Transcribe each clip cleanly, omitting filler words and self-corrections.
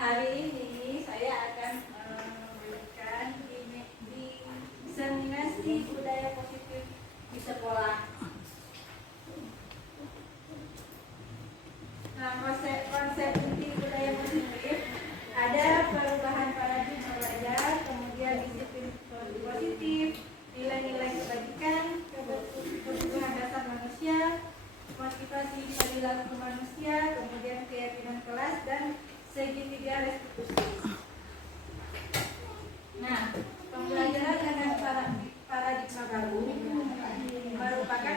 Hari ini saya akan memberikan diseminasi budaya positif di sekolah. Nah, konsep inti budaya positif ada perubahan paradigma belajar, kemudian disiplin positif, nilai-nilai kebajikan, kebutuhan dasar manusia, motivasi perilaku manusia, kemudian keyakinan kelas dan segitiga restitusi. Nah, pembelajaran dengan paradigma baru merupakan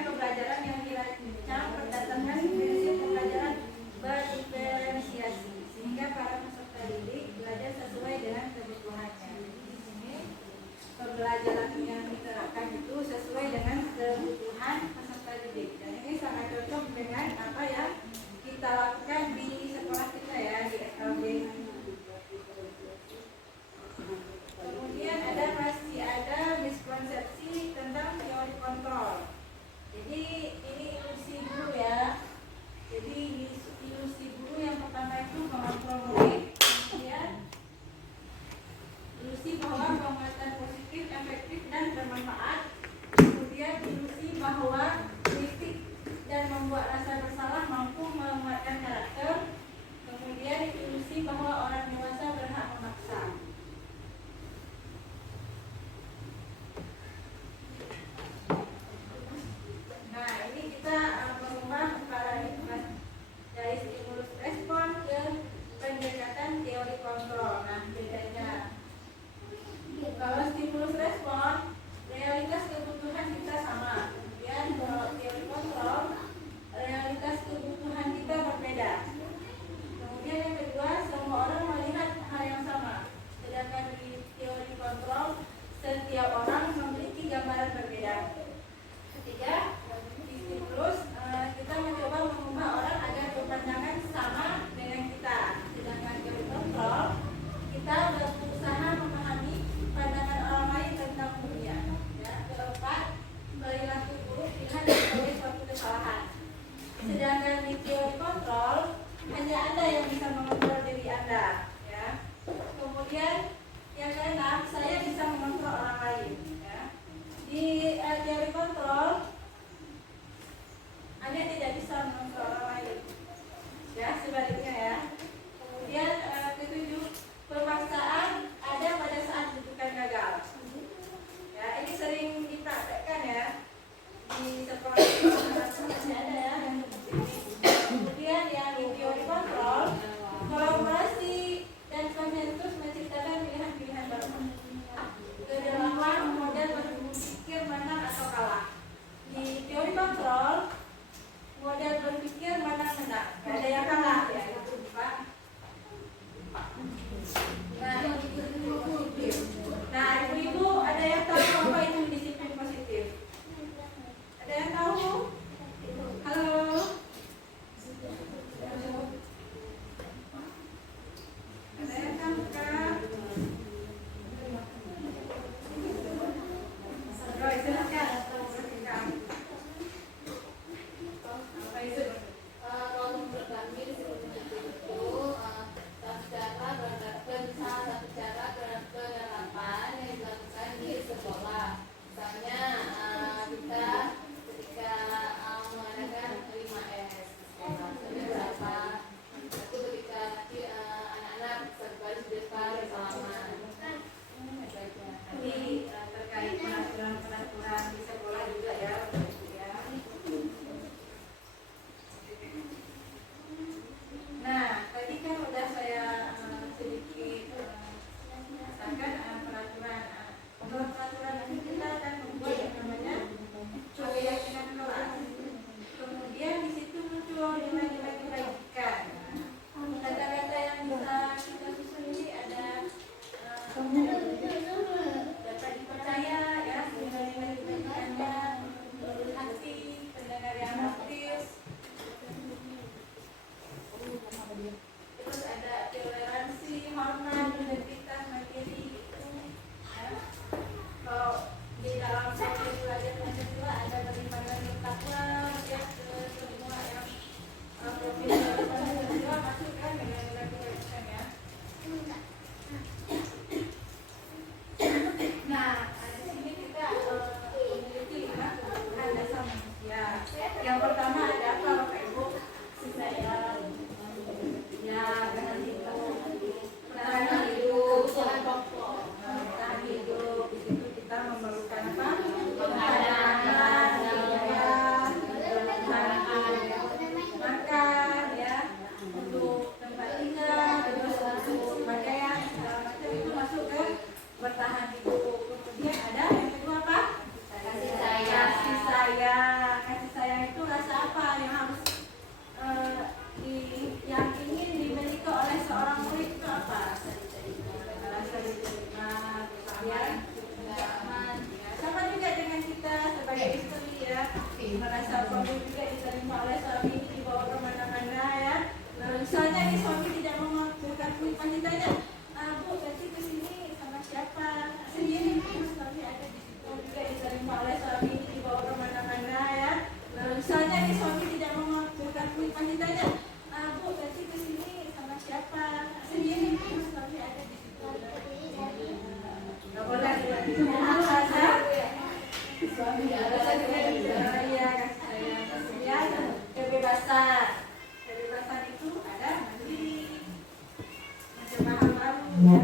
ya.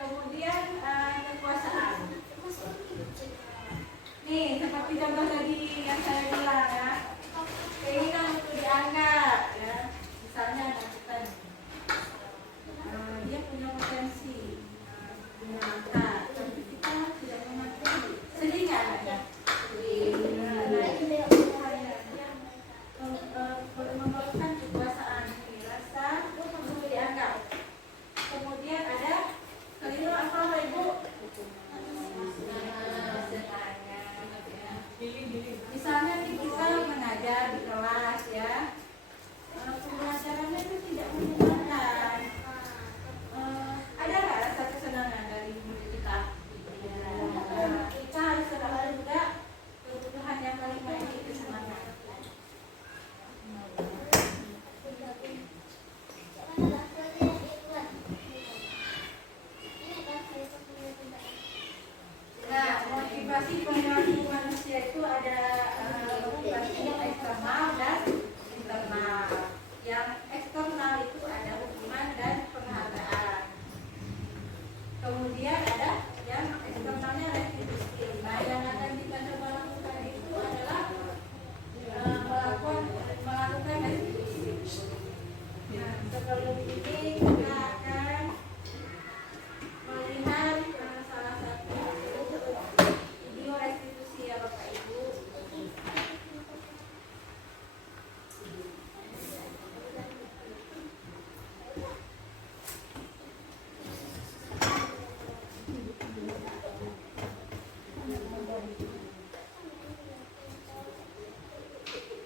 Kemudian kekuasaan. Nih, seperti contoh tadi yang saya bilang ya, keinginan untuk dianggap ya. Misalnya anak kita dia punya potensi, punya bakat, tapi kita tidak mengakui. Sedih nggak anaknya? Memerlukan kekuasaan, rasa untuk dianggap. Kemudian ada keliru apa Ibu? Misalnya kita mengajar di kelas ya, pembelajarannya itu tidak menyenangkan. Ada nggak rasa kesenangan dari diri kita? Kita harus selalu juga kebutuhan yang paling baik itu kesenangan. Nah, motivasi perilaku manusia itu ada motivasi eksternal dan internal. Yang eksternal itu ada hukuman dan penghargaan. Kemudian ada yang eksternalnya restitusi. Nah, yang akan kita coba lakukan itu adalah melakukan restitusi. Nah, sebelum ini kita akan melihat salah satu video restitusi ya Bapak Ibu.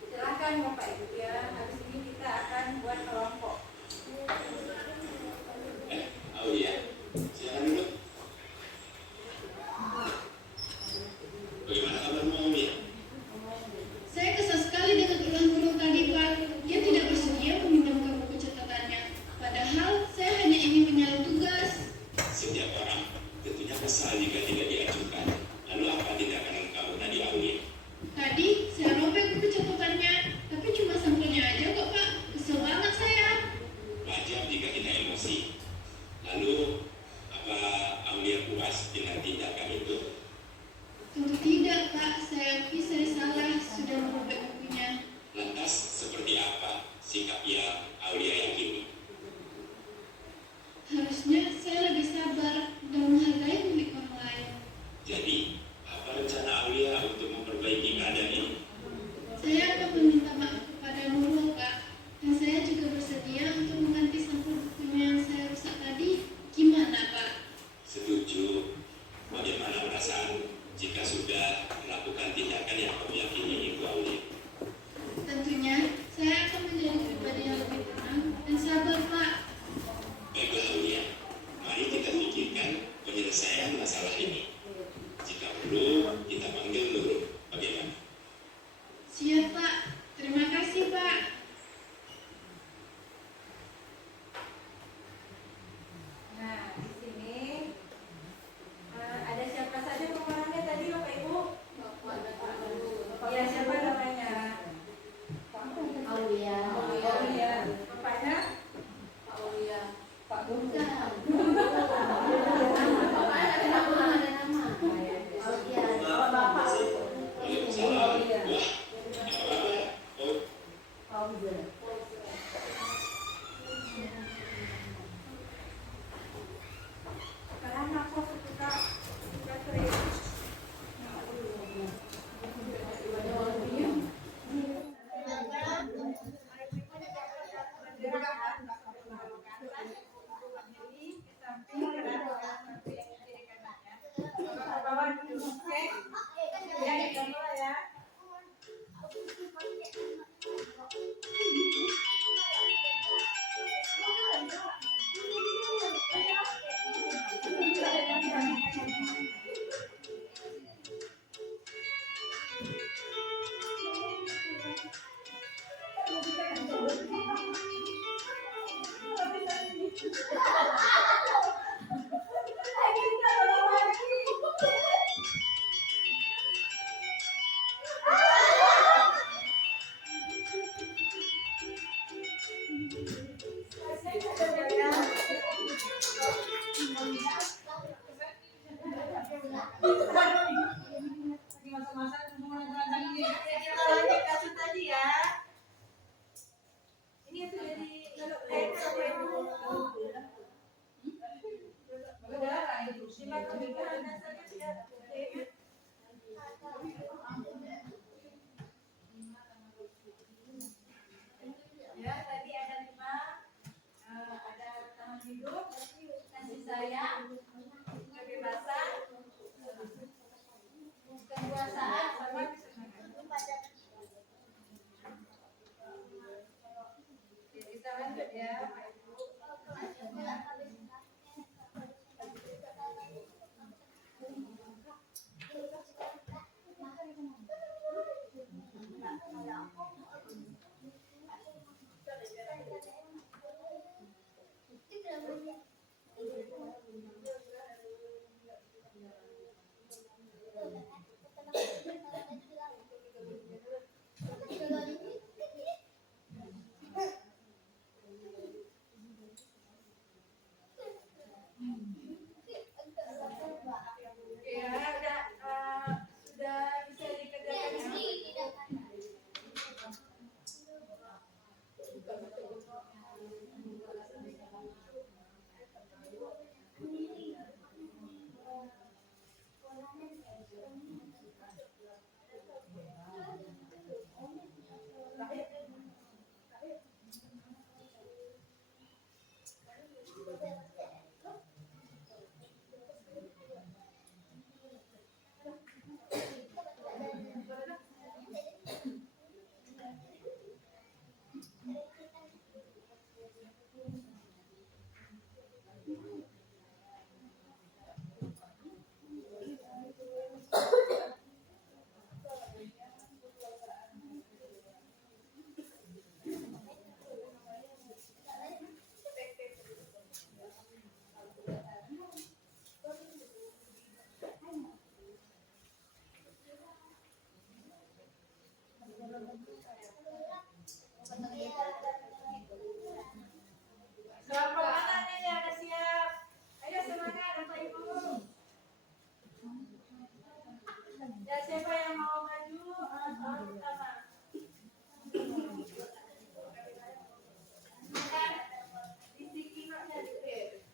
Silakan Bapak Ibu ya. Habis ini kita akan buat kelompok. Oh iya, silakan dulu. Bagaimana kabarmu Umi? Saya kesal sekali dengan ulang guru tadi, Pak. Dia tidak bersedia meminjamkan buku catatannya. Padahal saya hanya ingin menyalin tugas. Setiap orang tentunya kesal jika tidak diajukan. Lalu apa tindakan kamu tadi Aulia? Tadi saya robek buku catatannya, tapi cuma sampulnya aja kok, Pak. Kesel banget saya. Wajar jika kita emosi. Lalu apa Aulia puas dengan tindakan itu? Tentu tidak, Pak. Saya akui saya salah sudah merobek bukunya. Lantas seperti apa sikap yang Aulia yakini? Harusnya saya lebih sabar dan menghargai milik orang lain. Sila pernikahan dasarnya tidak boleh. Ya, tadi ada 5, ada taman hidup, kasih sayang, kebebasan, kekuasaan, sama kesenangan. Kita lanjut ya, Pak Ibu. Ya, sudah bisa dikerjakan ya. Kelompok mana nih yang ada siap? Ayo semangat Bapak Ibu. Ya, siapa yang mau maju? Orang pertama. Isi kimaknya dikit.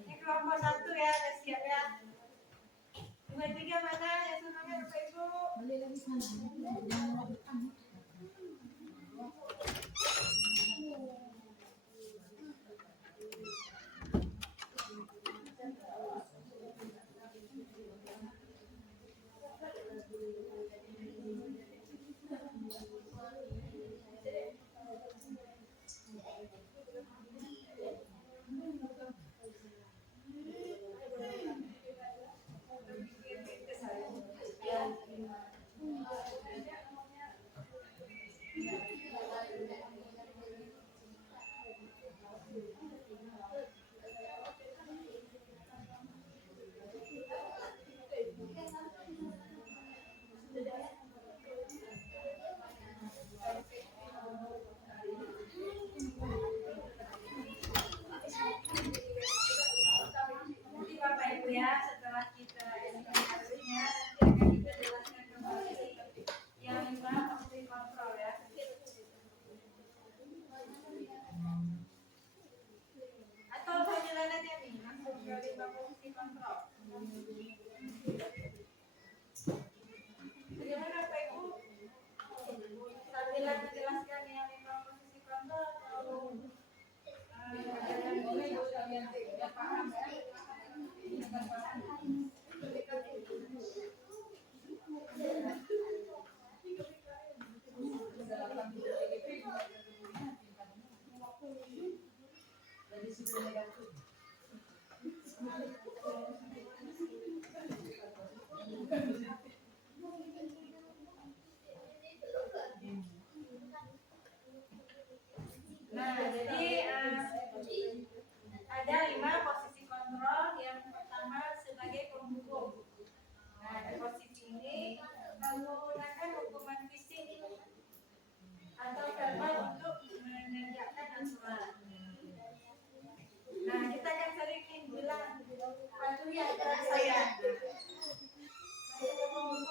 Ini kelompok 1 ya, udah siap ya. 2, 3 mana yang semangat Bapak Ibu?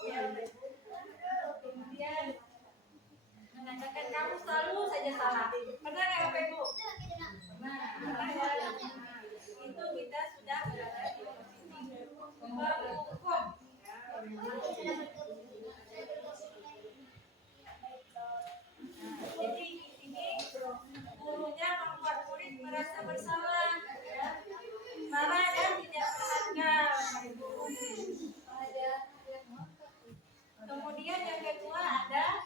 ya Bapak Ibu. Kemudian mengatakan kamu selalu saja salah. Pernah nggak Bapak Ibu? Pernah ya. Itu kita sudah berada di posisi berhukum. Jadi di sini gurunya membuat murid merasa bersalah, ya. Marah dan tidak berharga. Kemudian yang kedua ada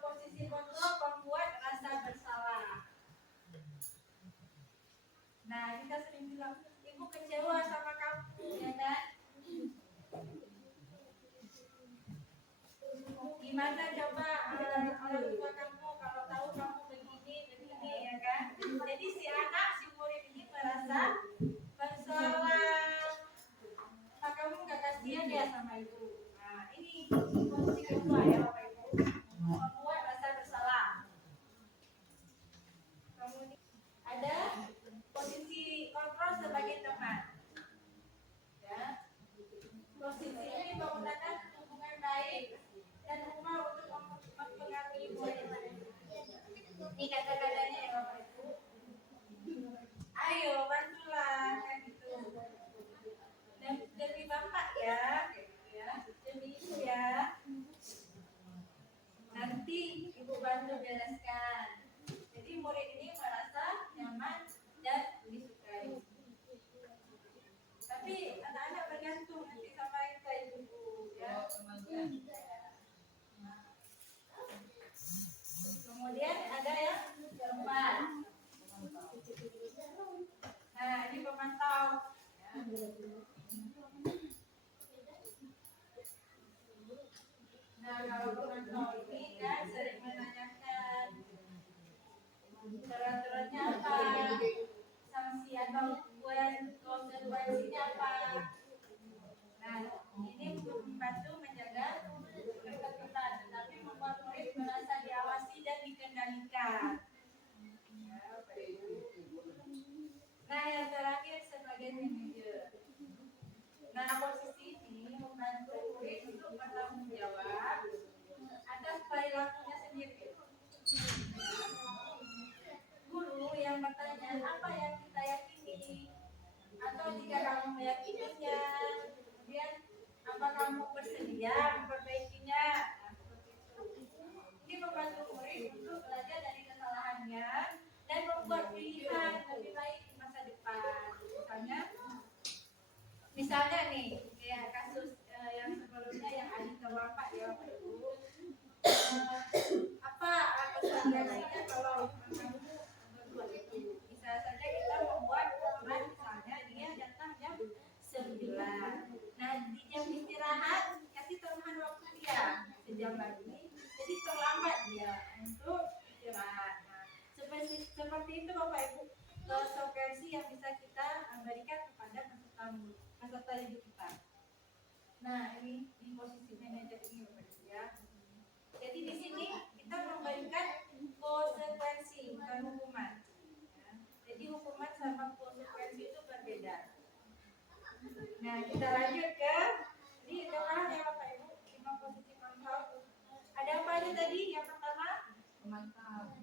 posisi kontrol membuat rasa bersalah. Nah, kita sering bilang, ibu kecewa sama kamu, ya kan? Gimana coba orang tua kamu kalau tahu kamu begini, ya kan? Jadi si anak, si murid ini merasa bersalah. Apa kamu nggak kasihan ya sama ibu? Nah, ini posisi kedua ya Bapak Ibu, membuat rasa bersalah. Kemudian ada posisi kontrol sebagai teman. Ya. Posisi ini menggunakan hubungan baik dan rumah untuk mempengaruhi murid. Ini kata-katanya ya Bapak Ibu. Ayo bantulah kan gitu. Dan demi bapak ya, demi ibu ya. Nanti ibu bantu bereskan. Jadi murid ini merasa nyaman dan disukai. Tapi anak-anak bergantung nanti sama kita ibu ya. Kemudian ada yang keempat. Nah, ini pemantau. Nah, kalau pemantau ini kan sering menanyakan aturan-aturannya apa, sanksi atau konsekuensinya apa. Nah, ini untuk membantu menjaga ketertiban, tetapi membuat murid merasa diawasi dan dikendalikan. Nah, yang terakhir sebagai manajer. Nah, posisi ini membantu murid untuk bertanggung jawab atas perilakunya sendiri. Guru yang bertanya apa yang kita yakini, atau jika kamu meyakininya, kemudian apa kamu bersedia memperbaikinya. Nah, seperti itu. Ini membantu murid untuk belajar dari kesalahannya dan membuat pilihan lebih baik di masa depan. Misalnya nih, ya kasus yang sebelumnya yang Anita Bapak ya Bapak Ibu. Apa konsekuensinya kalau kamu berbuat itu? Bisa saja kita membuat aturan, misalnya dia datang jam 9. Nah, di jam istirahat kasih tambahan waktu dia sejam lagi. Jadi terlambat dia untuk istirahat. Nah, seperti itu Bapak Ibu, konsekuensi yang bisa kita berikan kepada peserta didik kita. Nah, ini di posisi manajer ini Bapak Ibu ya. Jadi di sini kita memberikan konsekuensi, bukan hukuman. Ya. Jadi hukuman sama konsekuensi itu berbeda. Nah, kita lanjut ke di depan ya Bapak Ibu, 5 posisi pantau. Ada apa aja tadi? Yang pertama? Memantau.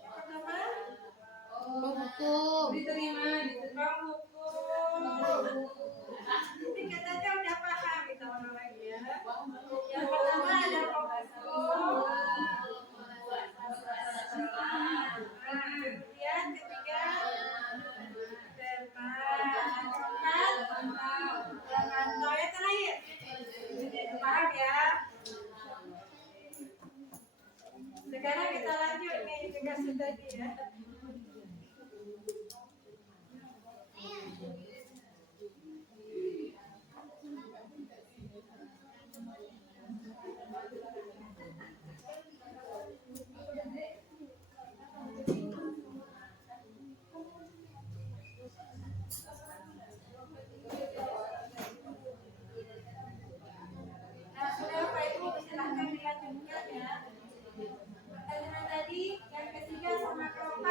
Yang pertama? Hukum. Diterima, hukum. Ini katanya udah paham kita orang lagi ya. Yang pertama ada hukum. Kemudian ketiga pemantau. Yang terakhir paham ya. Sekarang kita lanjut nih ke kasus tadi ya. Nah, sudah Bapak Ibu silahkan dilanjutkan ya. Pertanyaan tadi yang ketiga sama keempat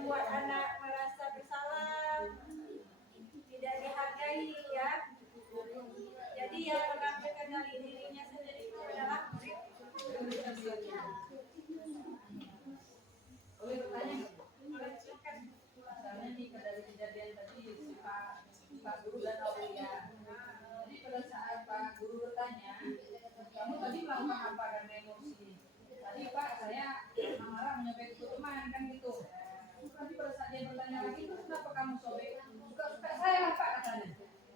membuat anak merasa bersalah, tidak dihargai ya. Jadi yang mengambil kendali dirinya sendiri itu adalah murid. Boleh bertanya? Misalnya nih dari kejadian tadi Pak Guru dan Aulia. Jadi pada saat Pak Guru bertanya, kamu tadi melakukan apa karena emosi? Tadi Pak saya marah menyobek itu teman kan gitu. Tapi pada saat dia bertanya lagi itu kenapa kamu sobek? Suka saya lah Pak katanya.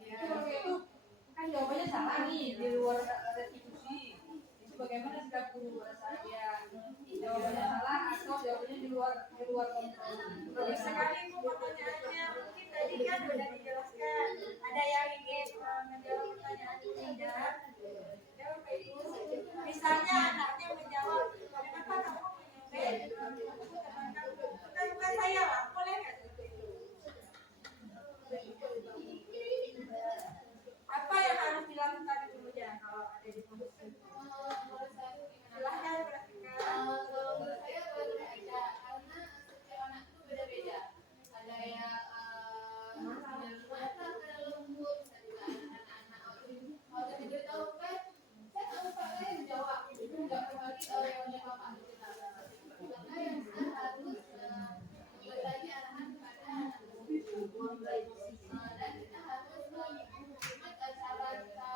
Itu kayak itu kan jawabannya salah nih di luar restitusi. Itu bagaimana sikap guru pada saat dia jawabannya salah atau jawabannya di luar kontrol? Bagus sekali Bu pertanyaannya. Mungkin tadi kan sudah dijelaskan. Ada yang ingin menjawab pertanyaan tidak? Jawab Pak Ibu. Misalnya anaknya menjawab, kenapa kamu menyobek teman kamu? Bukan saya lah, boleh nggak seperti itu? Apa yang harus dilakukan dulunya kalau ada di posisi? Silahkan praktikkan. Kalau menurut saya boleh aja karena setiap anak itu beda-beda. Ada yang mata ada lembut, ada anak-anak waktu diberitahu kan, saya tahu Pak saya menjawab, nggak berbagi oleh Bapak kita. Maka yang saya harus memberi arahan kepada anak dan kita harus ingat cara kita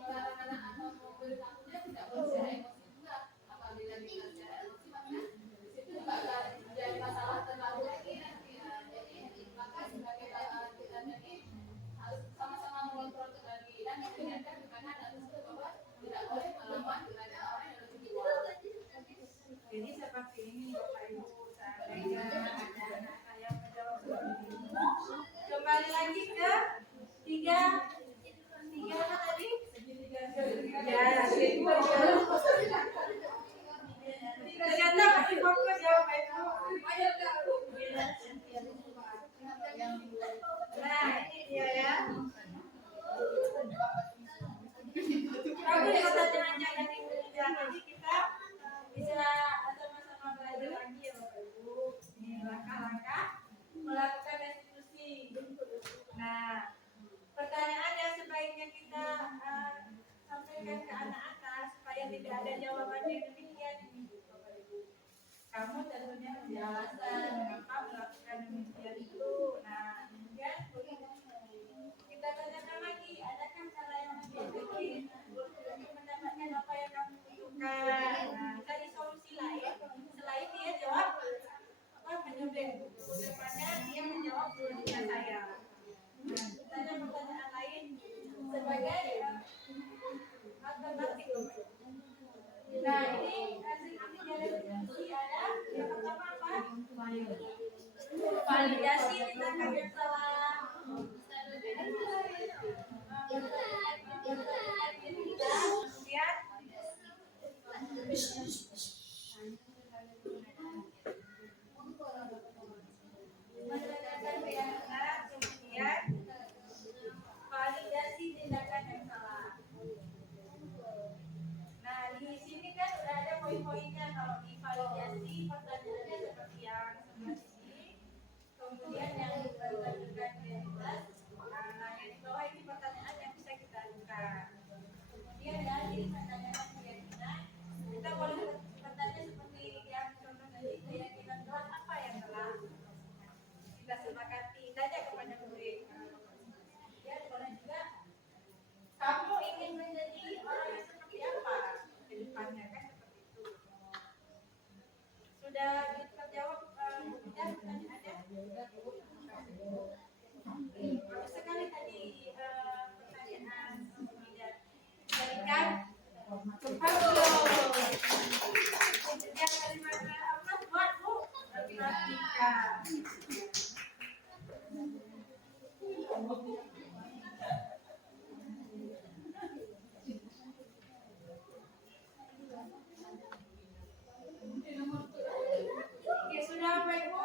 melarang anak atau memberitahunya tidak boleh secara emosi juga. Apabila kita secara emosi maka disitu juga akan jadi masalah terlalu lagi nanti. Jadi maka sebagai kita tadi harus sama-sama mengontrol kendali dan mengingatkan kepada anak tersebut bahwa tidak boleh melawan kepada orang yang lebih tua. Jadi seperti ini Bapak Ibu, seandainya ada anak saya menjawab seperti ini, kembali lagi ke tiga apa tadi? Ya, ternyata masih fokus ya Bapak Ibu. Nah ini dia ya. Bagus pertanyaannya dari Indonesia. Jadi kita bisa sama-sama belajar lagi ya Bapak Ibu. Ini langkah-langkah melakukan restitusi. Nah, pertanyaan yang sebaiknya kita sampaikan ke anak-anak supaya tidak ada jawabannya demikian ini Bapak Ibu. Kamu tentunya menjelaskan mengapa melakukan demikian itu. Nah, kemudian kita tanyakan lagi, adakah cara yang lebih efektif untuk mendapatkan apa yang kamu butuhkan? Nah, cari solusi lain selain dia jawab apa menyobek depannya dia menjawab dengan saya. Nah, tanya pertanyaan lain sebagai alternatif. Nah, ini hasil ketiga restitusi ada yang pertama apa? Validasi tindakan yang salah. Kemudian menegakkan keyakinan, kemudian validasi tindakan yang salah. Nah, di sini kan sudah ada poin-poinnya. Kalau di validasi pertanyaannya seperti yang sebelah sini, kemudian yang menunjukkan identitas. Nah, yang di bawah ini pertanyaan yang bisa kita ajukan. Kemudian dari pertanyaan keyakinan, kita boleh bertanya seperti yang contoh tadi, keyakinan Tuhan apa yang telah kita sepakati, tanya kepada murid. Ya, boleh juga kamu ingin menjadi orang yang seperti apa ke depannya, kan seperti itu. Sudah terjawab tidak pertanyaannya? Bagus sekali tadi pertanyaan tidak jadikan yang daripada apa buat Bu praktika. Oke, sudah Bapak Ibu?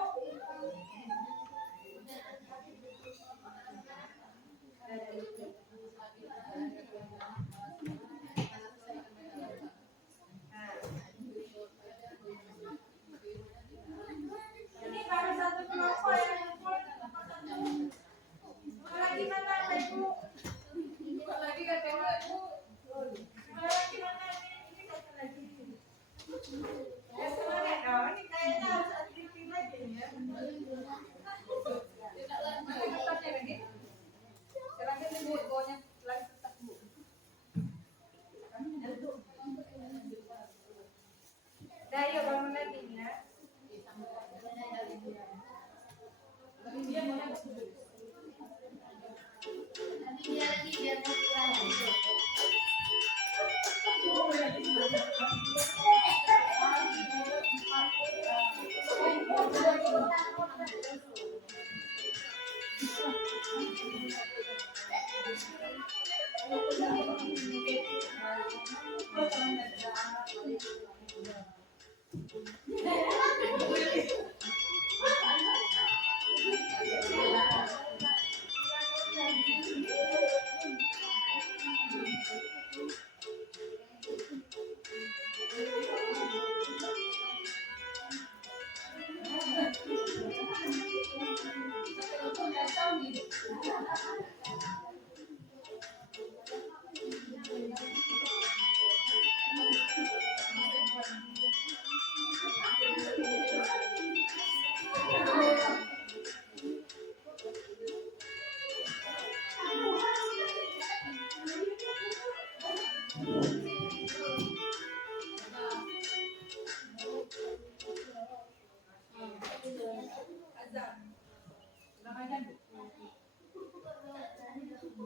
Jadi aja Bu.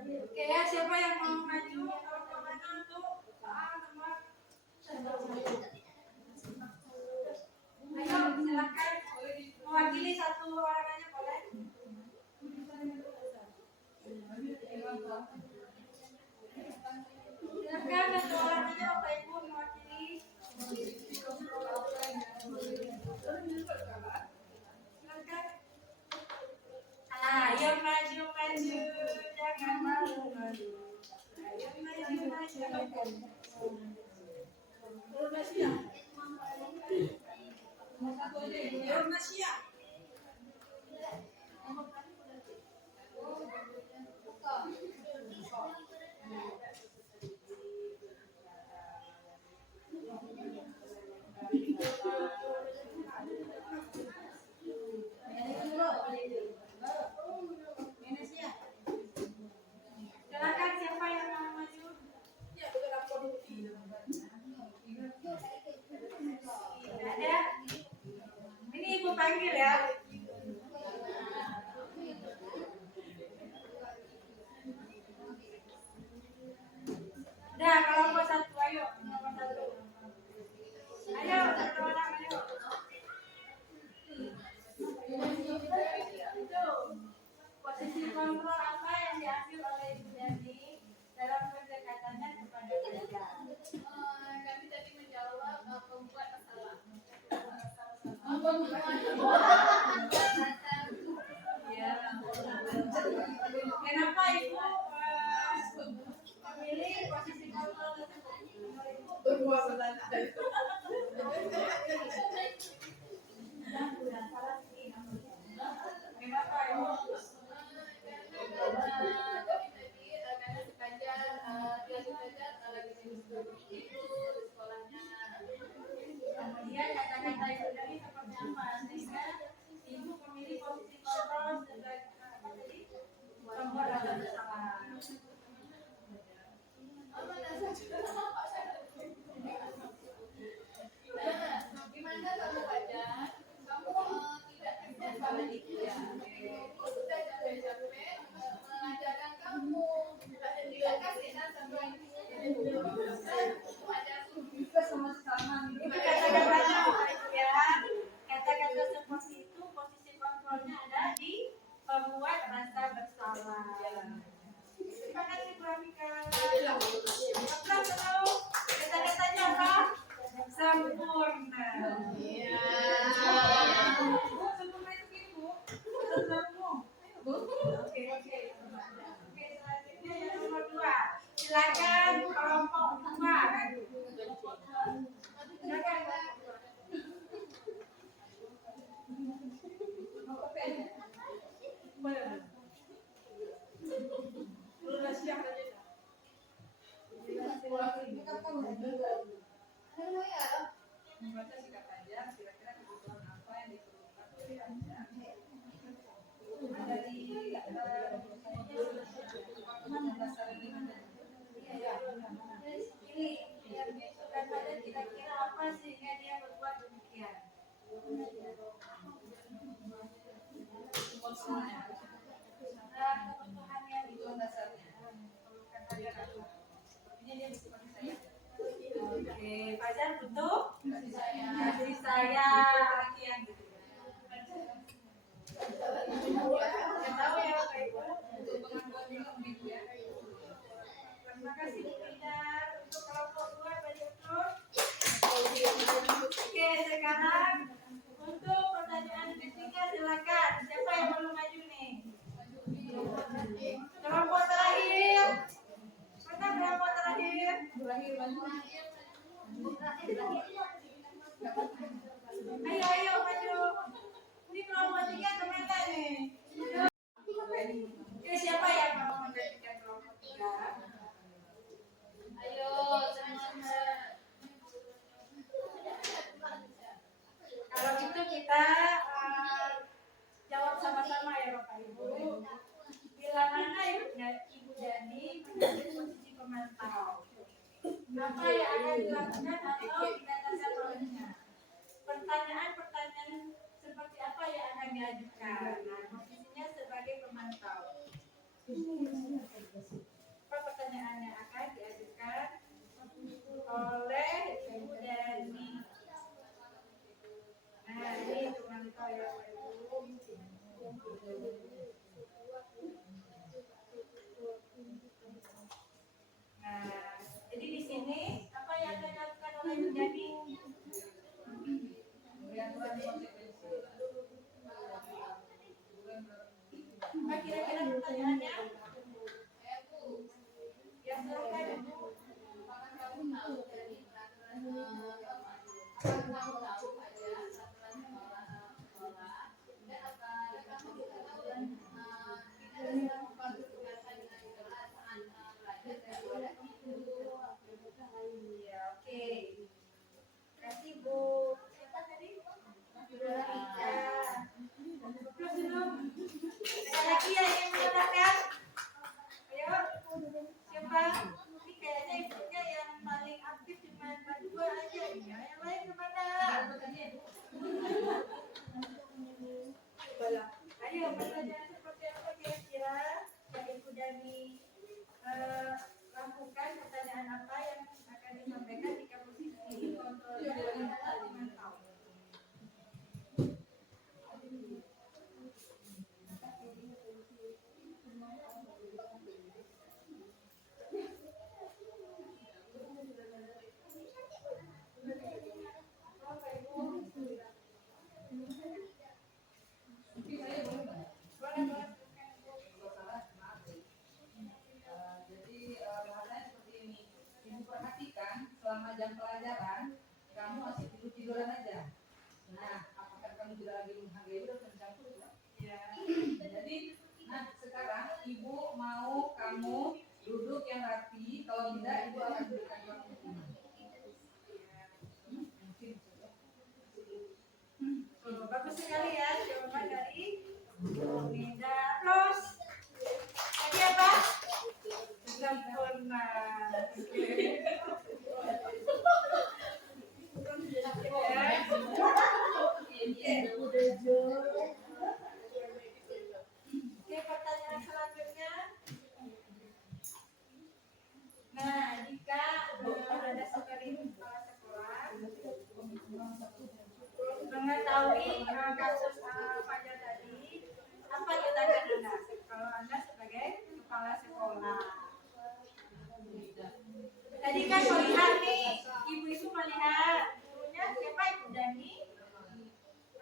Oke ya, siapa yang mau maju? Kalau ke mana untuk nomor? Ayo silakan mewakili satu orang aja boleh. Silakan satu orang aja Bapak Ibu mewakili. Silakan. Ayo maju, jangan malu-malu. Ayo maju. Silakan siapa yang mau maju? Ada. Ini Ibu panggil ya. Udah, kelompok satu, ayo. Kelompok satu. Ayo, satu orang, ayo. Posisi kontrol apa yang diambil oleh Ibu Yani dalam pendekatannya kepada Anda? Kami tadi menjawab pembuat masalah. Ya. Kenapa Ibu memilih posisi kontrol tersebut? Kenapa Ibu? Karena sepanjang dia belajar lagi di sekolahnya. Kemudian kata-kata Ibu tadi seperti apa? Sehingga Ibu memilih posisi kontrol sebagai apa tadi? Pembuat data bersama. Gimana kamu belajar? Kamu tidak kerja sama dia. Aku sudah capek-capek mengajarkan kamu. Tidak kasihan sama Itu kata-katanya Bapak Ibu ya. Kata-kata seperti itu posisi kontrolnya ada di pembuat rasa bersalah. Terima kasih Bu Amika. Apa tahu kata-katanya apa? Sempurna. Bu, sebelum itu Ibu, sebelummu. Oke. Selanjutnya yang nomor 2. Silakan kelompok 2. Silakan. Membaca singkat saja, kira-kira kebutuhan apa yang diperlukan oleh Anda. Dari Kira-kira apa sehingga dia berbuat demikian? Kebutuhannya itu dasarnya. Oke, Fajar butuh kasih saya perhatian gitu. Nggak tahu ya Bapak Ibu. Terima kasih Bu Fajar untuk kelompok 2 banyak terus. Oke, sekarang untuk pertanyaan ketiga silakan. Siapa yang belum maju nih? Kelompok terakhir. Mana kelompok terakhir? Ayo maju. Ini kelompok 3 kemana nih? Oke, siapa yang mau menggantikan kelompok 3? Ayo semuanya. Kalau gitu kita jawab sama-sama ya Bapak Ibu. Bila mana Ibu Dani mengambil posisi pemantau, apa yang akan dilakukan atau dikatakan olehnya? pertanyaan-pertanyaan seperti apa yang akan diajukan. Nah, posisinya sebagai pemantau. Apa pertanyaannya akan diajukan oleh Ibu Dani. Nah, ini pemantau ya Pak Ibu. Nah, jadi di sini apa yang akan dilakukan oleh Ibu Dani? Apa kira-kira pertanyaannya? Ya, silakan Ibu. Apakah kamu tahu dari peraturan apakah kamu tahu ada peraturan sekolah dan apakah kamu juga tahu kita sedang mempertugaskan dengan kelas belajar daripada itu. Ya, oke. Kasih Bu. Siapa tadi? Bu Rika. Belum belum. Ada lagi ya yang mengatakan? Ayo. Siapa? Ini kayaknya ibunya yang paling aktif cuma dua aja. Ya, yang lain kemana? Ayo, pertanyaan seperti apa kira-kira yang Ibu Dani lakukan? Pertanyaan apa yang akan disampaikan jika posisi kontrolnya adalah pemantau? Selama jam pelajaran kamu masih tiduran aja. Nah, apakah kamu juga lagi menghargai udah mencampur ya? Ya. Jadi, nah sekarang ibu mau kamu duduk yang rapi. Kalau tidak, ibu akan berikan kamu hukuman. Bagus sekali ya jawaban dari Nida. Terus tadi apa? Sempurna. Oke, pertanyaan selanjutnya. Nah, jika ada sekali kepala sekolah mengetahui kasus Fajar tadi, apa tindakan Anda kalau Anda sebagai kepala sekolah? Tadi kan melihat nih, ibu-ibu melihat gurunya siapa, Ibu Dani?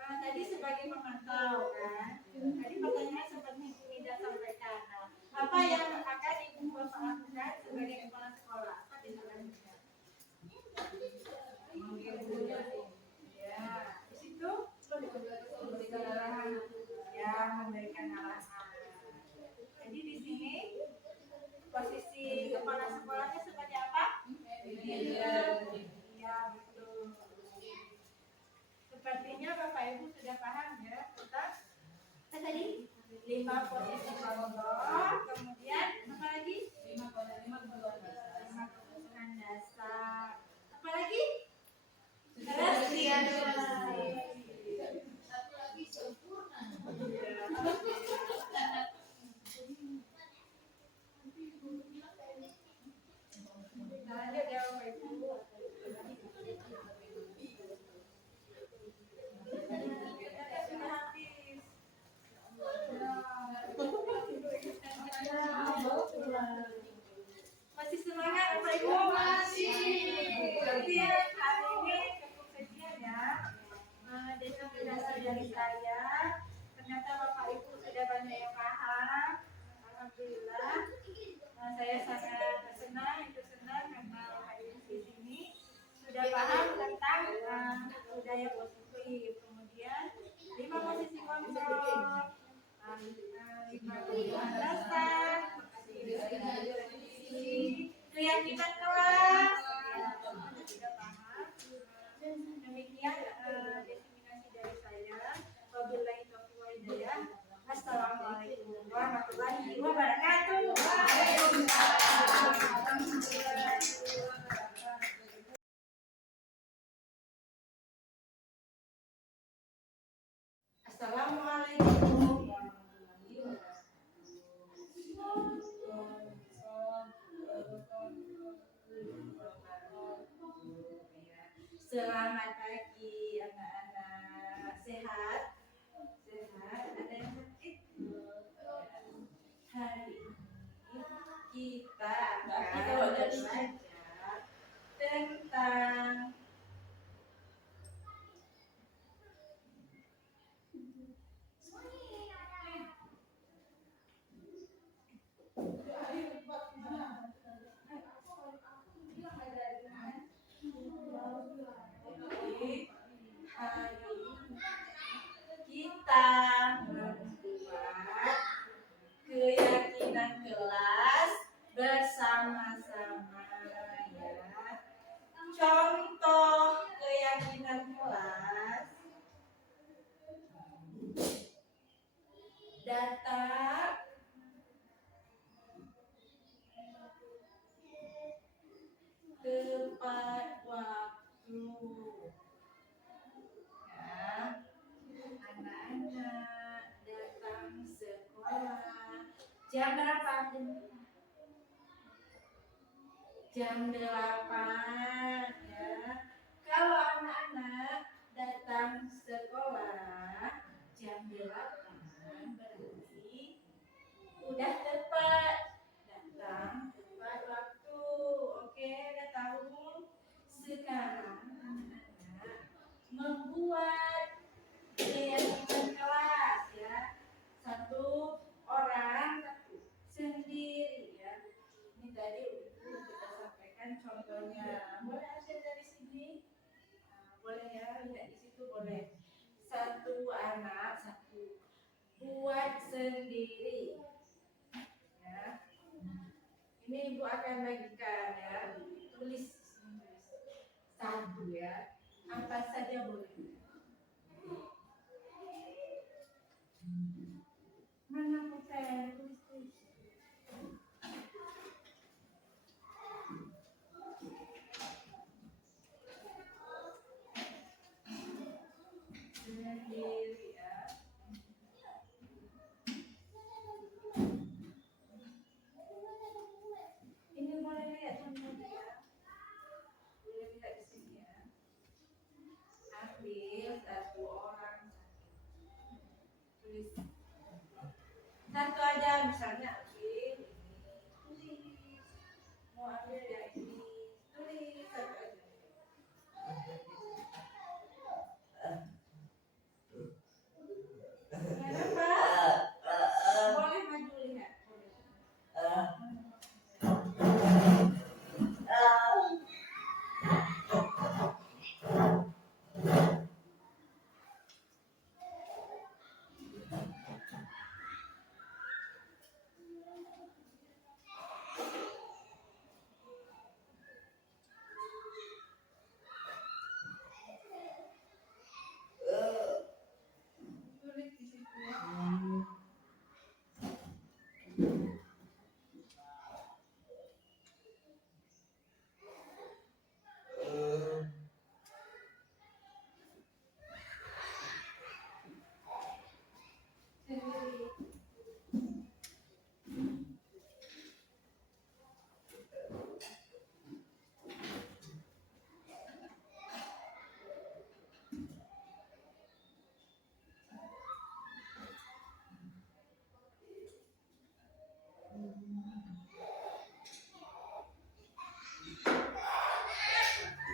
Tadi sebagai pemantau kan. Tadi pertanyaan seperti Nida sampaikan. Nah, apa yang akan ibu bapak lakukan sebagai kepala sekolah? Apa tindakan Anda? Manggil gurunya. Ya, di situ memberikan arahan. Ya, memberikan arahan. Jadi di sini posisi kepala sekolahnya seperti apa? Ya, betul. Sepertinya Bapak Ibu sudah paham ya tentang tadi 5 posisi kontrol, kemudian apa lagi? 5 kebutuhan dasar. Apa lagi? Satu lagi sempurna. Lanjut ya Bapak Ibu. Sudah habis. Selamat pagi anak-anak, sehat? Sehat? Ada yang sakit? Hari ini kita akan belajar tentang kita membuat keyakinan kelas bersama-sama ya. Contoh keyakinan kelas: data tepat waktu ya. Anak-anak datang sekolah jam berapa? Jam 8 ya. Kalau anak-anak datang sekolah jam 8 berarti udah tepat, datang tepat waktu. Oke, udah tahu? Sekarang anak-anak membuat keyakinan kelas ya. Satu orang satu sendiri ya. Ini tadi udah kita sampaikan contohnya. Boleh hasil dari sini? Nah, boleh ya, lihat di situ boleh. Satu anak satu buat sendiri ya. Ini ibu akan bagikan ya. Tulis satu ya. Apa saja boleh. Mana pulpen? Tulis. Sendiri ya. Ini boleh lihat contohnya ya. Boleh lihat di sini ya. Ambil satu orang tulis satu aja, misalnya ambil ini, tulis. Mau ambil yang ini, tulis satu aja. Kenapa? Boleh maju lihat. Tulis di situ ya. Sendiri.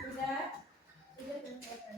Sudah? Sudah selesai.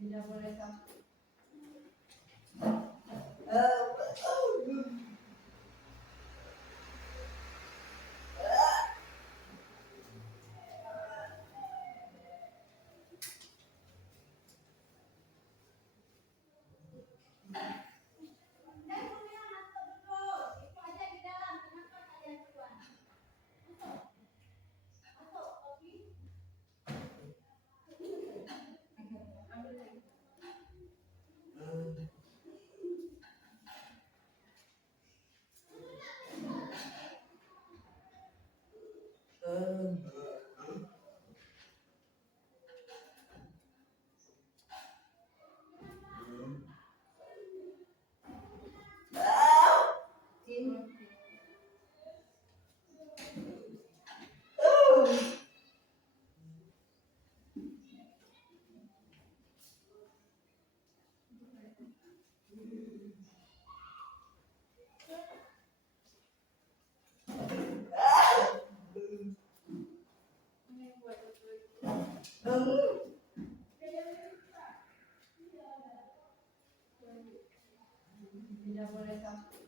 Tidak boleh sampai. Tidak boleh sampai.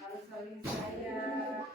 Harus saling sayang.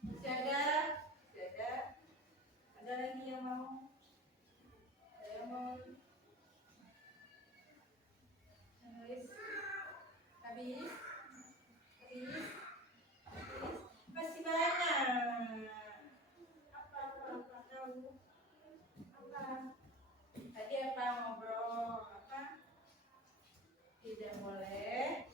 Masih ada? Masih ada? Ada lagi yang mau? Ada yang mau? Habis? Habis? Habis? Masih banyak. Apa tahu? Apa? Tadi apa ngobrol? Apa? Tidak boleh.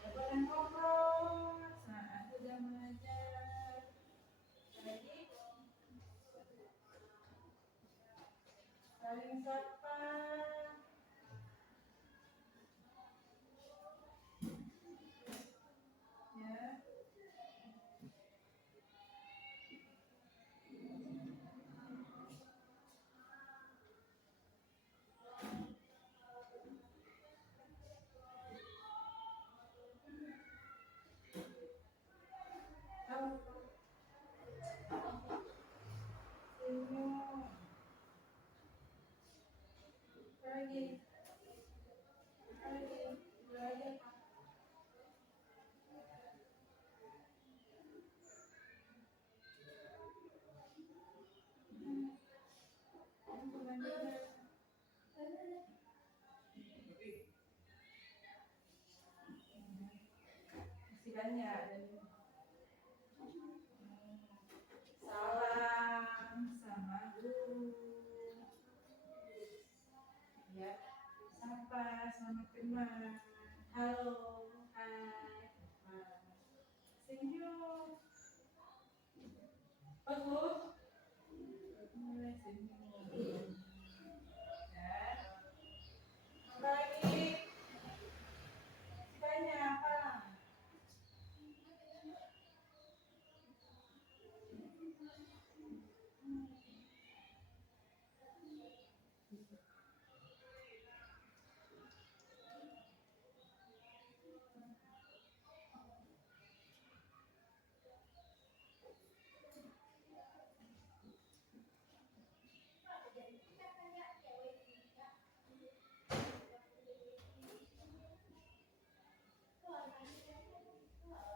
Tidak boleh ngobrol saat sudah mengajar. Lagi saling sapa. lagi? Apa lagi? Dua aja. Masih banyak. Salam sama guru. Ya, sapa sama teman. Halo, hai. Senyum. Bagus. Mulai senyum. Ya. Apa lagi? Banyak apa?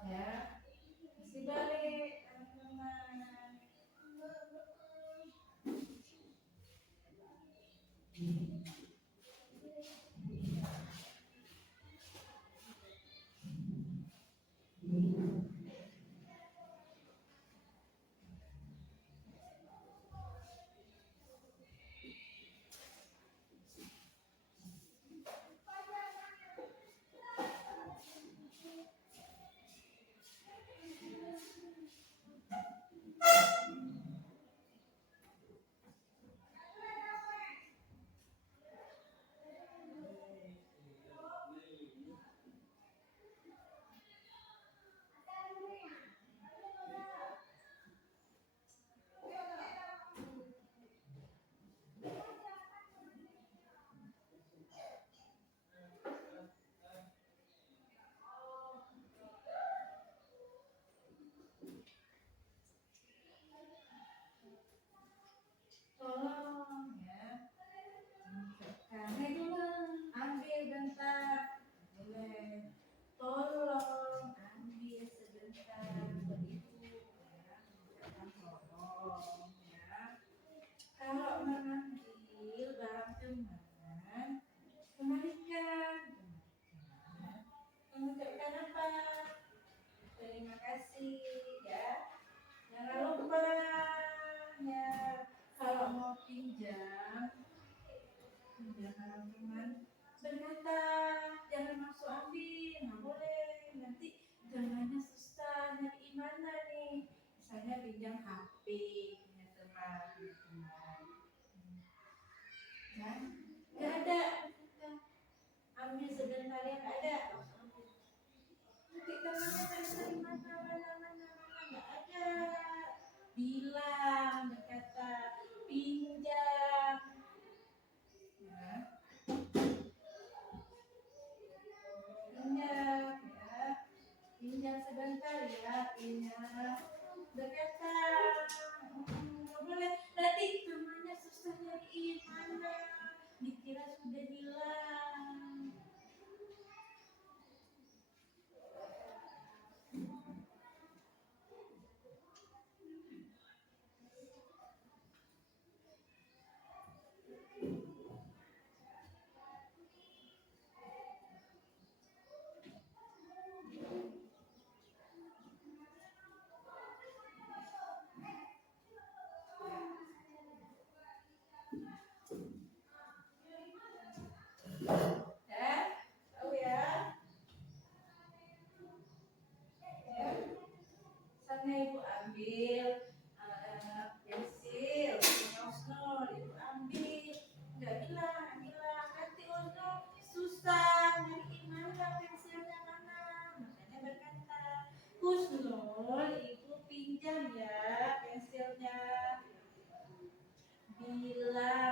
Ya, isi balik teman-teman. Tolong ya. Ambil bentar. Boleh. Tolong ambil sebentar. Begitu ya. Tolong ya. Kalau mengambil barang teman, kembalikan. Mengucapkan apa? Terima kasih ya. Jangan lupa ya. Kalau mau pinjam teman, berkata jangan masuk ambil, nggak boleh. Nanti jalannya susah, nyari mana nih? Misalnya pinjam HP punya teman. Ya, nggak ada. Ambil sebentar ya, nggak ada. Nanti temannya dari mana, nggak ada. Bilang, berkata pinjam. Ya. Pinjam ya. Pinjam sebentar ya, pinjam. Berkata, nggak boleh. Nanti temannya susah nyariin mana. Dikira sudah hilang. Ya, tahu ya. Sana ibu ambil pensil, Osno, ibu ambil. Nggak bilang, nanti Osno susah nyari mana pensilnya mana. Makanya berkata, Husnul, ibu pinjam ya pensilnya. Bilang